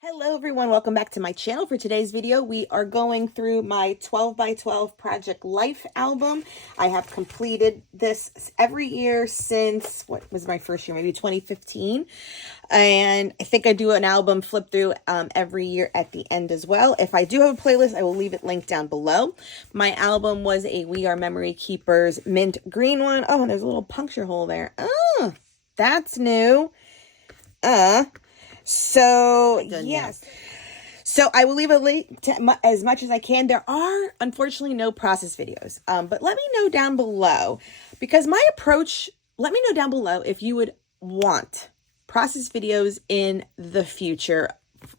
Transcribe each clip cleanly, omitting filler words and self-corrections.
Hello everyone, welcome back to my channel. For today's video, we are going through my 12 by 12 Project Life album. I have completed this every year since, what was my first year? Maybe 2015. And I think I do an album flip through every year at the end as well. If I do have a playlist, I will leave it linked down below. My album was a We Are Memory Keepers mint green one. Oh, and there's a little puncture hole there. Oh, that's new. So, yes. So I will leave a link to as much as I can. There are, unfortunately, no process videos. But let me know down below, because my approach, let me know down below if you would want process videos in the future,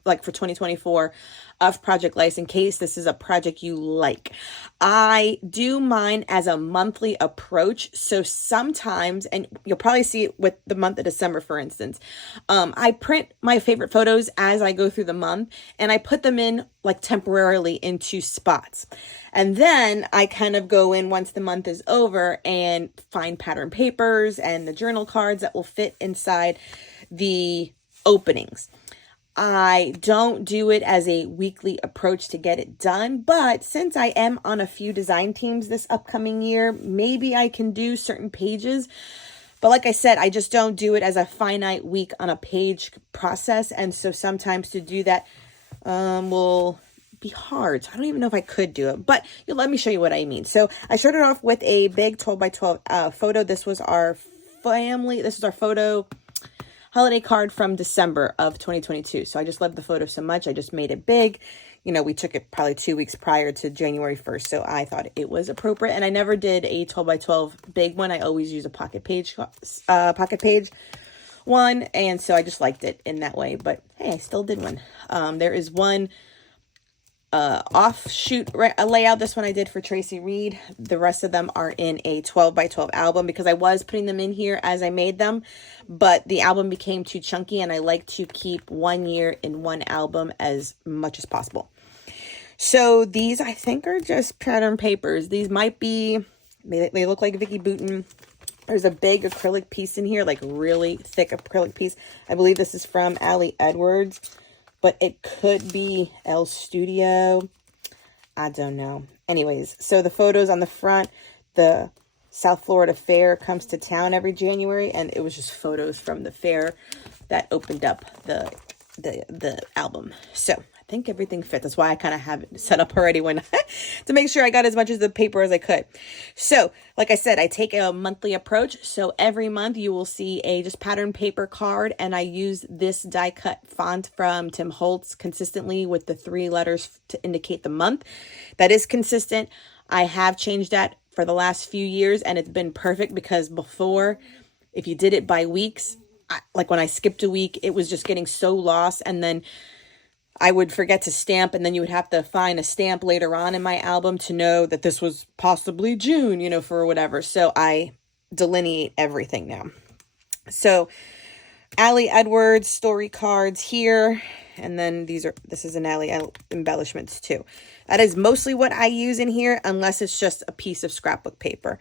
like for 2024, of Project Life, in case this is a project you like. I do mine as a monthly approach. So sometimes, and you'll probably see it with the month of December, for instance, I print my favorite photos as I go through the month, and I put them in like temporarily into spots. And then I kind of go in once the month is over and find pattern papers and the journal cards that will fit inside the openings. I don't do it as a weekly approach to get it done, but since I am on a few design teams this upcoming year, maybe I can do certain pages. But like I said, I just don't do it as a finite week on a page process. And so sometimes to do that will be hard. So I don't even know if I could do it, but let me show you what I mean. So I started off with a big 12 by 12 photo. This was our family. This is our photo holiday card from December of 2022. So I just loved the photo so much. I just made it big. You know, we took it probably 2 weeks prior to January 1st. So I thought it was appropriate. And I never did a 12 by 12 big one. I always use a pocket page one. And so I just liked it in that way. But hey, I still did one. There is one offshoot layout. This one I did for Tracy Reed. The rest of them are in a 12 by 12 album because I was putting them in here as I made them, but the album became too chunky and I like to keep 1 year in one album as much as possible. So these I think are just pattern papers. These might be, they look like Vicky Bouton. There's a big acrylic piece in here, like really thick acrylic piece. I believe this is from Ali Edwards, but it could be Elle Studio. I don't know. Anyways, so the photos on the front, the South Florida Fair comes to town every January, and it was just photos from the fair that opened up the album. So I think everything fits. That's why I kind of have it set up already when to make sure I got as much of the paper as I could. So like I said, I take a monthly approach. So every month you will see a just pattern paper card, and I use this die cut font from Tim Holtz consistently with the 3 letters to indicate the month. That is consistent. I have changed that for the last few years, and it's been perfect because before, if you did it by weeks, like when I skipped a week, it was just getting so lost, and then I would forget to stamp, and then you would have to find a stamp later on in my album to know that this was possibly June, you know, for whatever. So I delineate everything now. So Ali Edwards story cards here, and then this is an Ali embellishments too. That is mostly what I use in here, unless it's just a piece of scrapbook paper.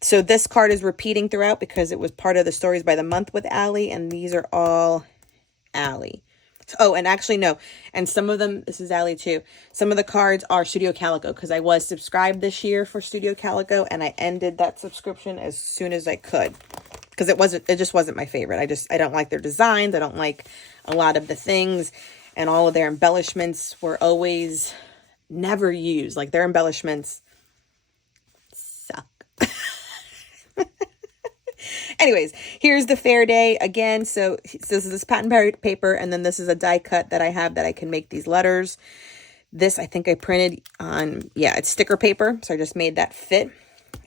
So this card is repeating throughout because it was part of the stories by the month with Ali, and these are all Ali. Oh, and actually, no. And some of them, this is Ali too. Some of the cards are Studio Calico because I was subscribed this year for Studio Calico, and I ended that subscription as soon as I could because it just wasn't my favorite. I don't like their designs. I don't like a lot of the things, and all of their embellishments were always never used. Like their embellishments suck. Anyways, here's the fair day again. So this is this pattern paper, and then this is a die cut that I have that I can make these letters. This I think I printed on, yeah, it's sticker paper. So I just made that fit.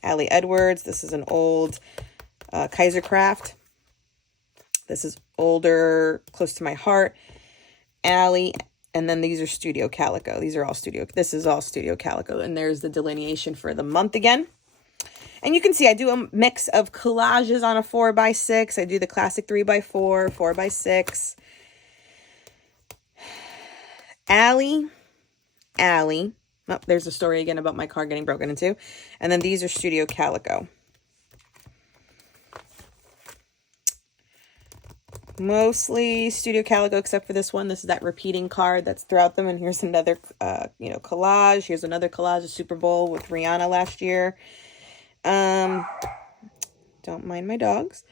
Ali Edwards. This is an old Kaisercraft. This is older, close to my heart. Ali. And then these are Studio Calico. These are all this is all Studio Calico. And there's the delineation for the month again. And you can see I do a mix of collages on a 4x6. I do the classic 3x4, 4x6. Ali. Oh, there's a story again about my car getting broken into. And then these are Studio Calico. Mostly Studio Calico, except for this one. This is that repeating card that's throughout them. And here's another, collage. Here's another collage, a Super Bowl with Rihanna last year. Don't mind my dogs.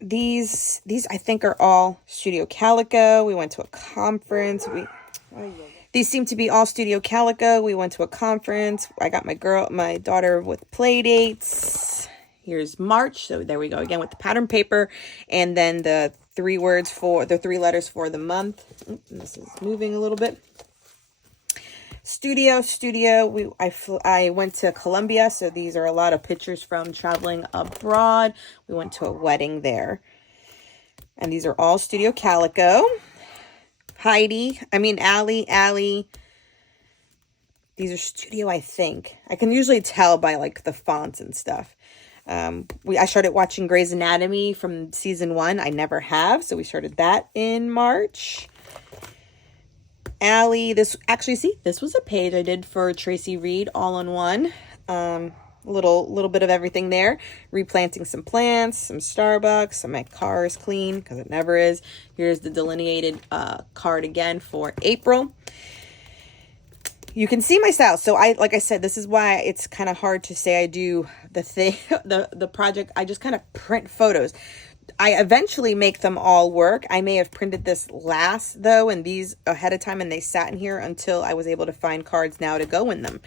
These I think are all Studio Calico. We went to a conference. These seem to be all Studio Calico. We went to a conference. I got my daughter with play dates. Here's March. So there we go again with the pattern paper. And then the three letters for the month. This is moving a little bit. Studio. I went to Colombia. So these are a lot of pictures from traveling abroad. We went to a wedding there. And these are all Studio Calico. Allie. These are Studio, I think. I can usually tell by like the fonts and stuff. I started watching Grey's Anatomy from season 1. I never have, so we started that in March. Allie, this was a page I did for Tracy Reed, all in one. Little bit of everything there. Replanting some plants, some Starbucks, some my car is clean because it never is. Here's the delineated card again for April. You can see my style. So like I said, this is why it's kind of hard to say I do the project. I just kind of print photos. I eventually make them all work. I may have printed this last though, and these ahead of time, and they sat in here until I was able to find cards now to go in them.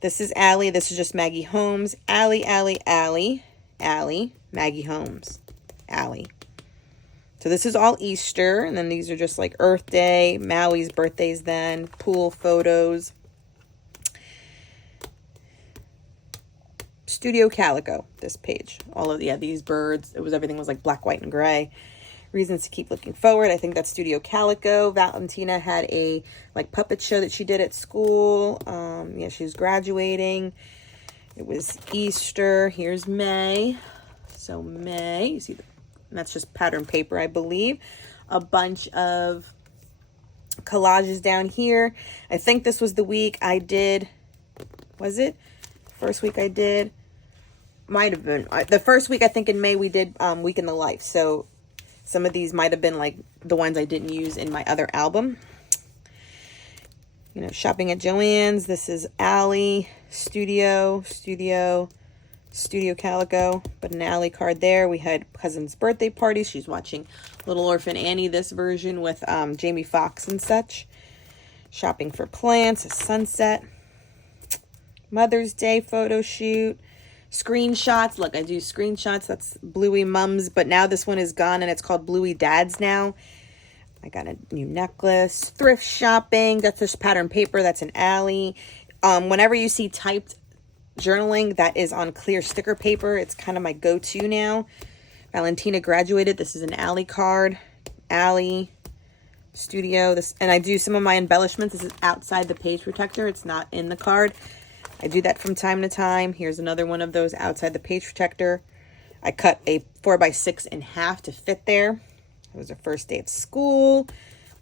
This is Allie. This is just Maggie Holmes. Allie, Maggie Holmes, Allie. So this is all Easter, and then these are just like Earth Day, Maui's birthdays then, pool photos. Studio Calico, this page. All of, these birds. Everything was like black, white, and gray. Reasons to keep looking forward. I think that's Studio Calico. Valentina had a like puppet show that she did at school. She was graduating. It was Easter. Here's May. So May, you see and that's just pattern paper, I believe. A bunch of collages down here. I think this was the week I did, was it? First week I did, might have been. The first week, I think in May, we did Week in the Life. So some of these might have been like the ones I didn't use in my other album. Shopping at Joann's. This is Allie, Studio Calico, but an Allie card there. We had cousin's birthday party. She's watching Little Orphan Annie, this version with Jamie Foxx and such. Shopping for plants, a sunset. Mother's Day photo shoot. Screenshots. Look, I do screenshots. That's Bluey Mums, but now this one is gone and it's called Bluey Dad's now. I got a new necklace. Thrift shopping. That's just pattern paper. That's an Allie. Whenever you see typed journaling, that is on clear sticker paper. It's kind of my go-to now. Valentina graduated. This is an Allie card. Allie, Studio. And I do some of my embellishments. This is outside the page protector. It's not in the card. I do that from time to time. Here's another one of those outside the page protector. I cut a 4x6 in half to fit there. It was her first day of school.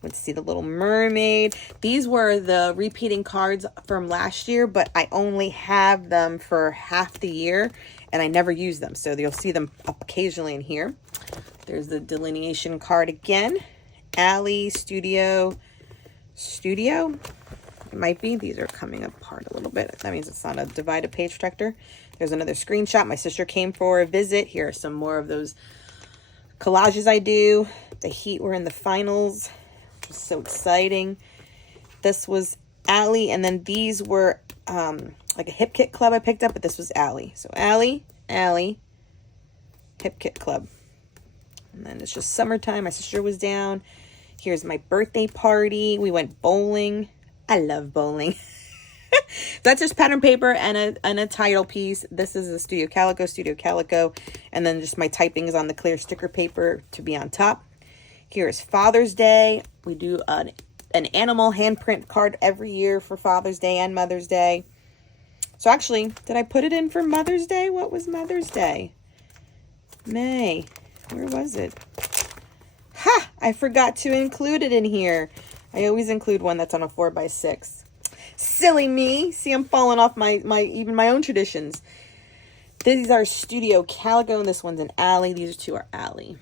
Went to see The Little Mermaid. These were the repeating cards from last year, but I only have them for half the year, and I never use them. So you'll see them up occasionally in here. There's the delineation card again. Allie, Studio. It might be. These are coming apart a little bit. That means it's not a divided page protector. There's another screenshot. My sister came for a visit. Here are some more of those collages I do. The Heat were in the finals. So exciting. This was Allie, and then these were like a Hip Kit Club I picked up, but this was Allie. So Allie, Hip Kit Club. And then it's just summertime. My sister was down. Here's my birthday party. We went bowling. I love bowling. That's just pattern paper and a title piece. This is a Studio Calico, and then just my typing is on the clear sticker paper to be on top. Here is Father's Day. We do an animal handprint card every year for Father's Day and Mother's Day. So actually, did I put it in for Mother's Day? What was Mother's Day? May. Where was it? Ha! I forgot to include it in here. I always include one that's on a 4x6. Silly me. See, I'm falling off my even my own traditions. These are Studio Calico, and this one's an Alley. These two are Alley.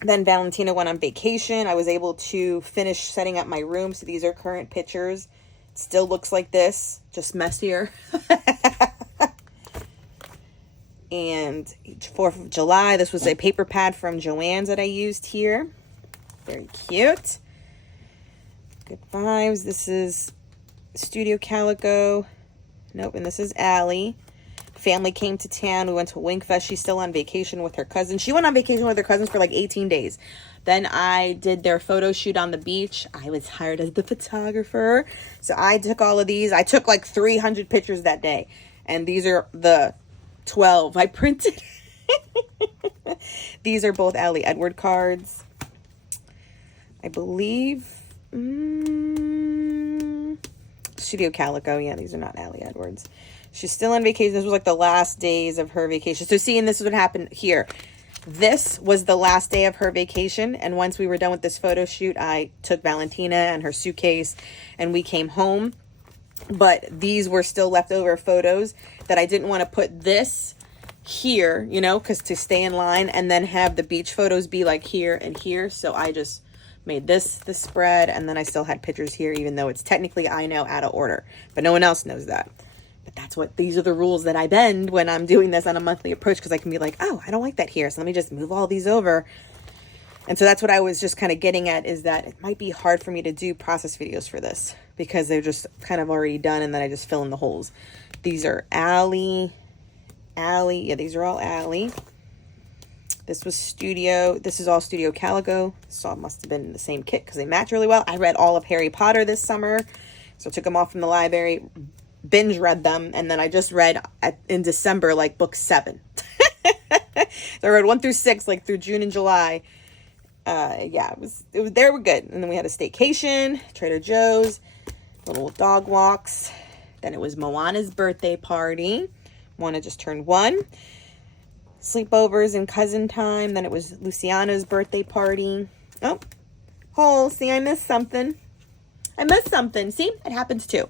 Then Valentina went on vacation. I was able to finish setting up my room. So these are current pictures. It still looks like this, just messier. And 4th of July, this was a paper pad from Joann's that I used here. Very cute. Good vibes. This is Studio Calico. Nope, and this is Allie. Family came to town. We went to Winkfest. She's still on vacation with her cousin. She went on vacation with her cousins for like 18 days. Then I did their photo shoot on the beach. I was hired as the photographer. So I took all of these. I took like 300 pictures that day. And these are the 12 I printed. These are both Allie Edward cards. I believe Studio Calico. Yeah, these are not Allie Edwards. She's still on vacation. This was like the last days of her vacation. So see, and this is what happened here. This was the last day of her vacation. And once we were done with this photo shoot, I took Valentina and her suitcase and we came home. But these were still leftover photos that I didn't want to put this here, you know, because to stay in line and then have the beach photos be like here and here. So I just made this the spread, and then I still had pictures here, even though it's technically, I know, out of order. But no one else knows that. But that's what, these are the rules that I bend when I'm doing this on a monthly approach, because I can be like, oh, I don't like that here, so let me just move all these over. And so that's what I was just kind of getting at, is that it might be hard for me to do process videos for this because they're just kind of already done, and then I just fill in the holes. These are Allie. Yeah, these are all Allie. This was Studio. This is all Studio Calico. So it must have been the same kit because they match really well. I read all of Harry Potter this summer. So I took them all from the library, binge read them, and then I just read in December, like book 7. So I read 1 through 6, like through June and July. Yeah, it was, they were good. And then we had a staycation, Trader Joe's, little dog walks. Then it was Moana's birthday party. Moana just turned 1. Sleepovers and cousin time. Then it was Luciana's birthday party. Oh, hole. See, I missed something. See, it happens too.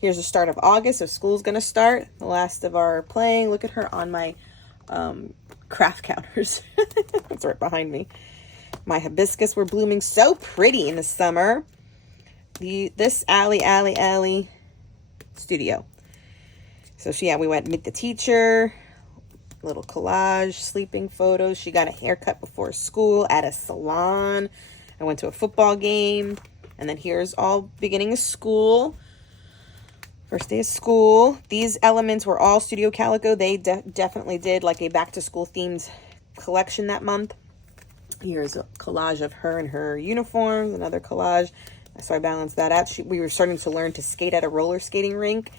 Here's the start of August, so school's going to start. The last of our playing. Look at her on my craft counters. It's right behind me. My hibiscus were blooming so pretty in the summer. This Allie Studio. So we went meet the teacher. Little collage, sleeping photos. She got a haircut before school at a salon. I went to a football game. And then here's all beginning of school. First day of school. These elements were all Studio Calico. They definitely did like a back to school themed collection that month. Here's a collage of her and her uniforms. Another collage. So I balanced that out. We were starting to learn to skate at a roller skating rink.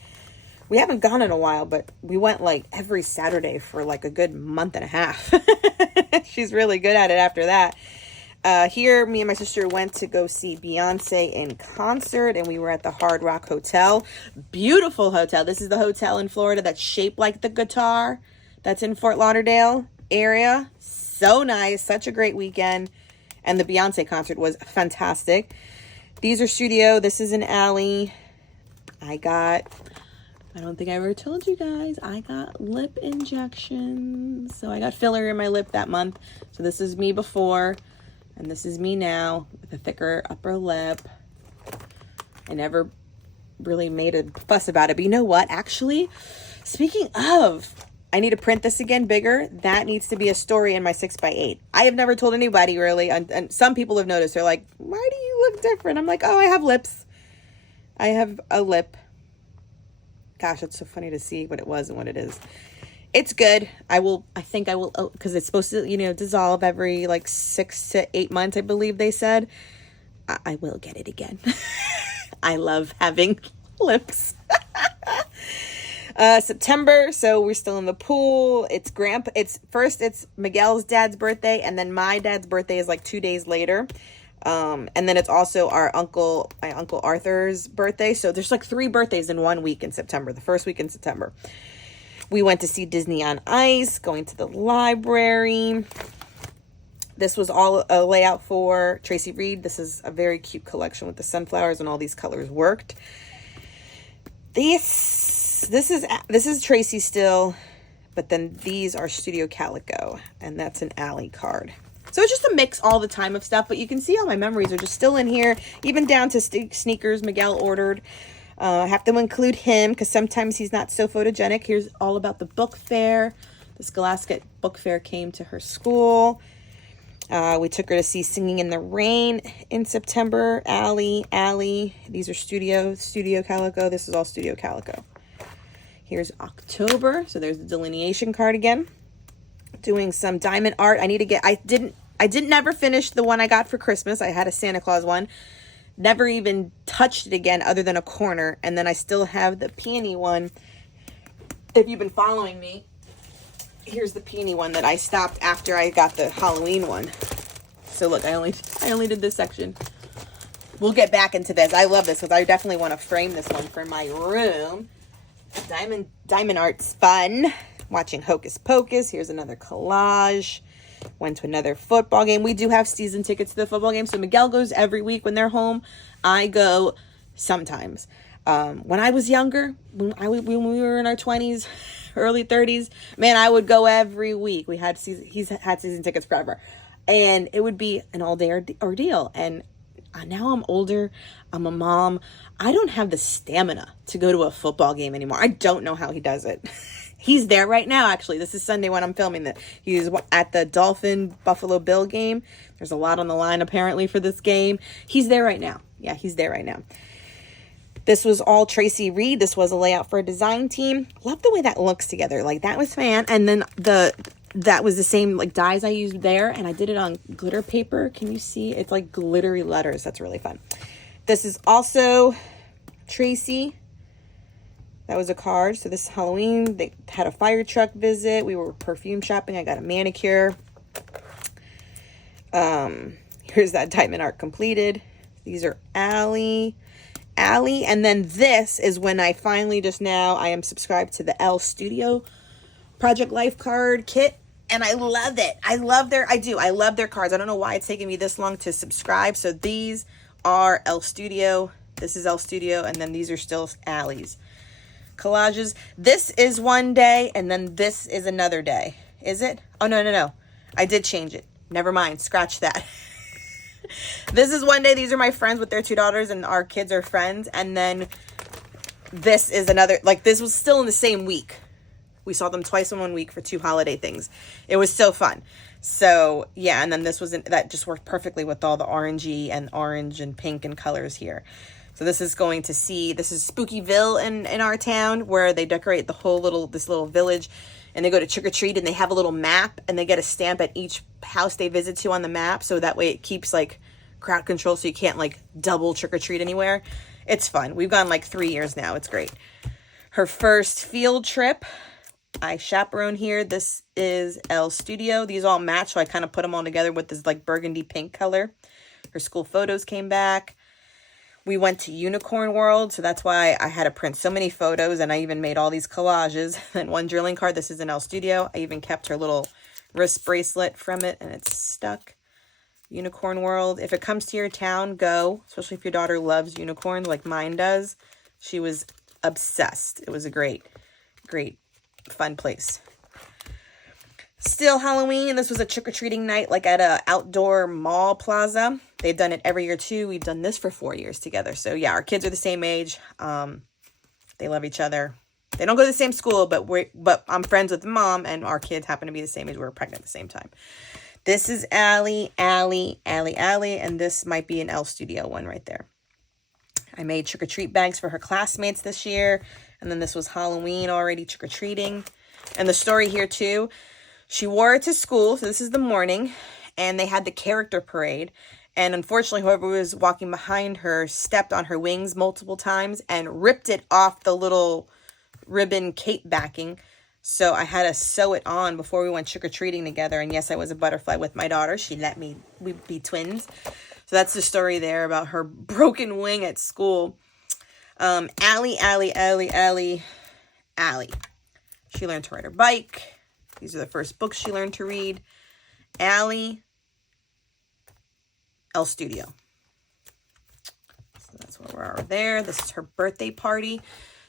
We haven't gone in a while, but we went like every Saturday for like a good month and a half. She's really good at it after that. Here, me and my sister went to go see Beyonce in concert, and we were at the Hard Rock Hotel. Beautiful hotel. This is the hotel in Florida that's shaped like the guitar that's in Fort Lauderdale area. So nice. Such a great weekend. And the Beyonce concert was fantastic. These are Studio. This is an Allie. I don't think I ever told you guys, I got lip injections. So I got filler in my lip that month. So this is me before, and this is me now with a thicker upper lip. I never really made a fuss about it. But you know what? Actually, speaking of, I need to print this again bigger. That needs to be a story in my 6x8. I have never told anybody really. And some people have noticed. They're like, why do you look different? I'm like, oh, I have lips. I have a lip. Gosh, it's so funny to see what it was and what it is. It's good. I think I will, because it's supposed to, dissolve every like 6 to 8 months, I believe they said. I will get it again. I love having lips. September, so we're still in the pool. It's Miguel's dad's birthday, and then my dad's birthday is like 2 days later. And then it's also my Uncle Arthur's birthday. So there's like 3 birthdays in 1 week in September, the first week in September. We went to see Disney on Ice, going to the library. This was all a layout for Tracy Reed. This is a very cute collection with the sunflowers, and all these colors worked. This is Tracy still, But then these are Studio Calico, and that's an Allie card. So it's just a mix all the time of stuff, but you can see all my memories are just still in here, even down to sneakers Miguel ordered. I have to include him because sometimes he's not so photogenic. Here's all about the book fair. The Scholastic Book Fair came to her school. We took her to see Singing in the Rain in September. Allie. These are Studio Calico. This is all Studio Calico. Here's October. So there's the delineation card again. Doing some diamond art. I didn't never finish the one I got for Christmas. I had a Santa Claus one. Never even touched it again other than a corner. And then I still have the peony one. If you've been following me, here's the peony one that I stopped after I got the Halloween one. So look, I only did this section. We'll get back into this. I love this because I definitely want to frame this one for my room. Diamond art's fun. Watching Hocus Pocus. Here's another collage. Went to another football game. We do have season tickets to the football game. So Miguel goes every week when they're home. I go sometimes. When I was younger, when we were in our 20s, early 30s, man, I would go every week. He's had season tickets forever. And it would be an all-day ordeal. And now I'm older. I'm a mom. I don't have the stamina to go to a football game anymore. I don't know how he does it. He's there right now, actually. This is Sunday when I'm filming this. He's at the Dolphin-Buffalo Bill game. There's a lot on the line, apparently, for this game. He's there right now. Yeah, he's there right now. This was all Tracy Reed. This was a layout for a design team. Love the way that looks together. Like, that was fan. And then that was the same, like, dies I used there. And I did it on glitter paper. Can you see? It's like glittery letters. That's really fun. This is also Tracy. That was a card. So this is Halloween. They had a fire truck visit. We were perfume shopping. I got a manicure. Here's that diamond art completed. These are Allie. And then this is when I finally I am subscribed to the L Studio Project Life card kit. And I love it. I love their cards. I don't know why it's taking me this long to subscribe. So these are L Studio. This is L Studio. And then these are still Allie's collages. This is one day, and then this is another day. Is it? Oh, no. I did change it. Never mind. Scratch that. This is one day. These are my friends with their two daughters, and our kids are friends. And then this is another, like, this was still in the same week. We saw them twice in 1 week for 2 holiday things. It was so fun. So, yeah, and then that just worked perfectly with all the orange and pink and colors here. So this is Spookyville in our town, where they decorate this little village, and they go to trick or treat, and they have a little map, and they get a stamp at each house they visit to on the map. So that way it keeps like crowd control, so you can't like double trick or treat anywhere. It's fun. We've gone like 3 years now. It's great. Her first field trip, I chaperone here. This is L Studio. These all match, so I kind of put them all together with this like burgundy pink color. Her school photos came back. We went to Unicorn World, so that's why I had to print so many photos, and I even made all these collages. And one drilling card, this is an L Studio. I even kept her little wrist bracelet from it, and it's stuck. Unicorn World. If it comes to your town, go, especially if your daughter loves unicorns like mine does. She was obsessed. It was a great, fun place. Still Halloween. This was a trick-or-treating night, like at a outdoor mall plaza. They've done it every year too. We've done this for 4 years together. So yeah, our kids are the same age. They love each other. They don't go to the same school, but I'm friends with the mom, and our kids happen to be the same age. We were pregnant at the same time. This is Allie, and this might be an L Studio one right there. I made trick-or-treat bags for her classmates this year. And then this was Halloween already, trick-or-treating. And the story here too, she wore it to school. So this is the morning, and they had the character parade. And unfortunately, whoever was walking behind her stepped on her wings multiple times and ripped it off the little ribbon cape backing. So I had to sew it on before we went trick-or-treating together. And yes, I was a butterfly with my daughter. She let me, we'd be twins. So that's the story there about her broken wing at school. Allie. She learned to ride her bike. These are the first books she learned to read. Allie, L Studio. So that's where we are there. This is her birthday party.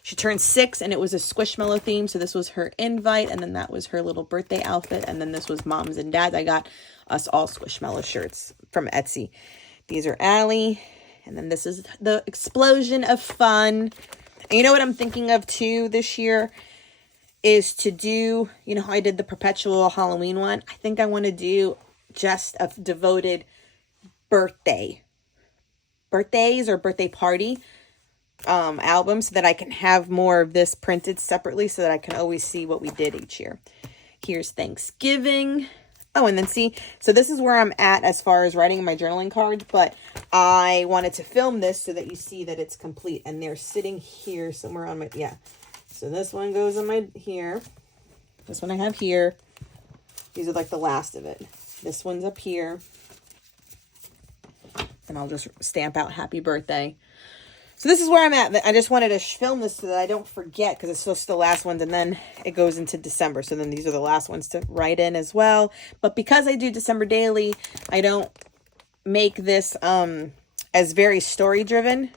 She turned 6 and it was a Squishmallow theme. So this was her invite, and then that was her little birthday outfit. And then this was Mom's and Dad's. I got us all Squishmallow shirts from Etsy. These are Allie. And then this is the explosion of fun. And you know what I'm thinking of too this year is to do, you know how I did the perpetual Halloween one? I think I want to do just a devoted birthdays or birthday party album, so that I can have more of this printed separately so that I can always see what we did each year. Here's Thanksgiving. Oh, and then see, so this is where I'm at as far as writing my journaling cards, but I wanted to film this so that you see that it's complete, and they're sitting here somewhere on my, yeah. So this one goes on my, here. This one I have here. These are like the last of it. This one's up here. And I'll just stamp out happy birthday. So this is where I'm at. I just wanted to film this so that I don't forget, because it's just the last ones, and then it goes into December. So then these are the last ones to write in as well. But because I do December daily, I don't make this as very story driven.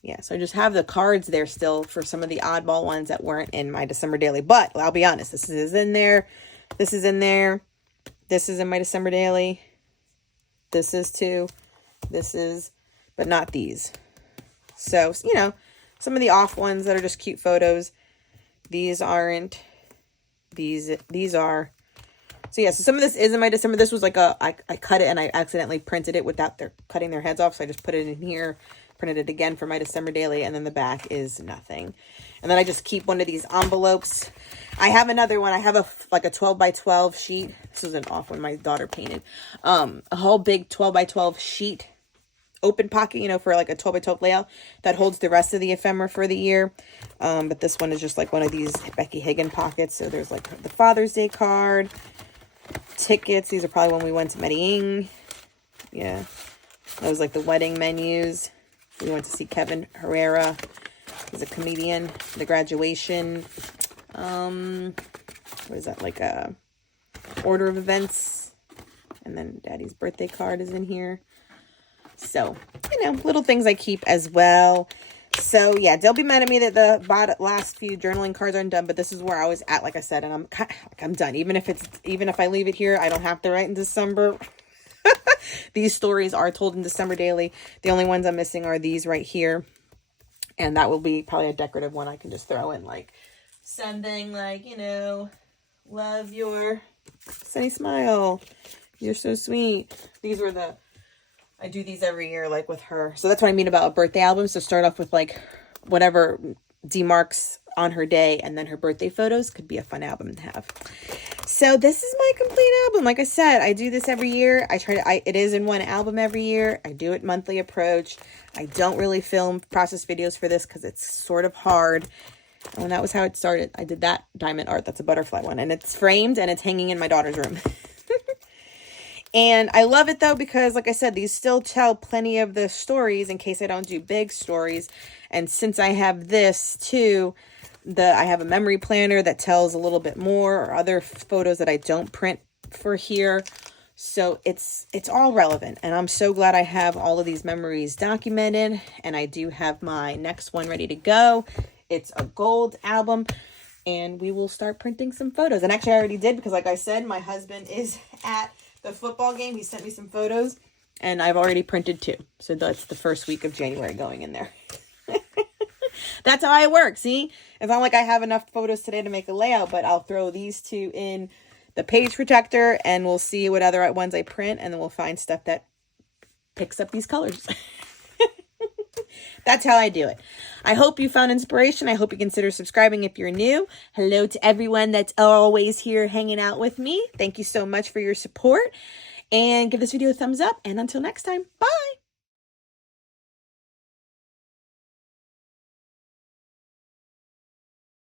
Yeah, so I just have the cards there still for some of the oddball ones that weren't in my December daily. But I'll be honest, this is in there. This is in there. This is in my December daily. This is too. This is, but not these. So, you know, some of the off ones that are just cute photos. These aren't. These are. So, yeah, so some of this is in my December. This was like I cut it and I accidentally printed it without cutting their heads off. So I just put it in here, printed it again for my December daily. And then the back is nothing. And then I just keep one of these envelopes. I have another one. I have like a 12 by 12 sheet. This was an off one my daughter painted. A whole big 12 by 12 sheet. Open pocket, you know, for like a 12 by 12 layout that holds the rest of the ephemera for the year. But this one is just like one of these Becky Hagen pockets. So there's like the Father's Day card, tickets. These are probably when we went to Medellin. Yeah. That was like the wedding menus. We went to see Kevin Herrera. He's a comedian. The graduation. What is that? Like a order of events. And then Daddy's birthday card is in here. So, you know, little things I keep as well. So, yeah, don't be mad at me that the last few journaling cards aren't done, but this is where I was at, like I said, and I'm done. Even if I leave it here, I don't have to write in December. These stories are told in December daily. The only ones I'm missing are these right here. And that will be probably a decorative one I can just throw in, like something like, you know, love your sunny smile. You're so sweet. These were I do these every year, like with her. So that's what I mean about a birthday album. So start off with like whatever demarks on her day, and then her birthday photos could be a fun album to have. So this is my complete album. Like I said, I do this every year. It is in one album every year. I do it monthly approach. I don't really film process videos for this because it's sort of hard. And that was how it started. I did that diamond art. That's a butterfly one. And it's framed and it's hanging in my daughter's room. And I love it though, because like I said, these still tell plenty of the stories in case I don't do big stories. And since I have this too, I have a memory planner that tells a little bit more, or other photos that I don't print for here. So it's all relevant. And I'm so glad I have all of these memories documented. And I do have my next one ready to go. It's a gold album. And we will start printing some photos. And actually I already did, because like I said, my husband is at the football game. He sent me some photos and I've already printed 2. So that's the first week of January going in there. That's how I work. See, it's not like I have enough photos today to make a layout, but I'll throw these 2 in the page protector and we'll see what other ones I print, and then we'll find stuff that picks up these colors. That's how I do it. I hope you found inspiration. I hope you consider subscribing if you're new. Hello to everyone that's always here hanging out with me. Thank you so much for your support. And give this video a thumbs up. And until next time, bye.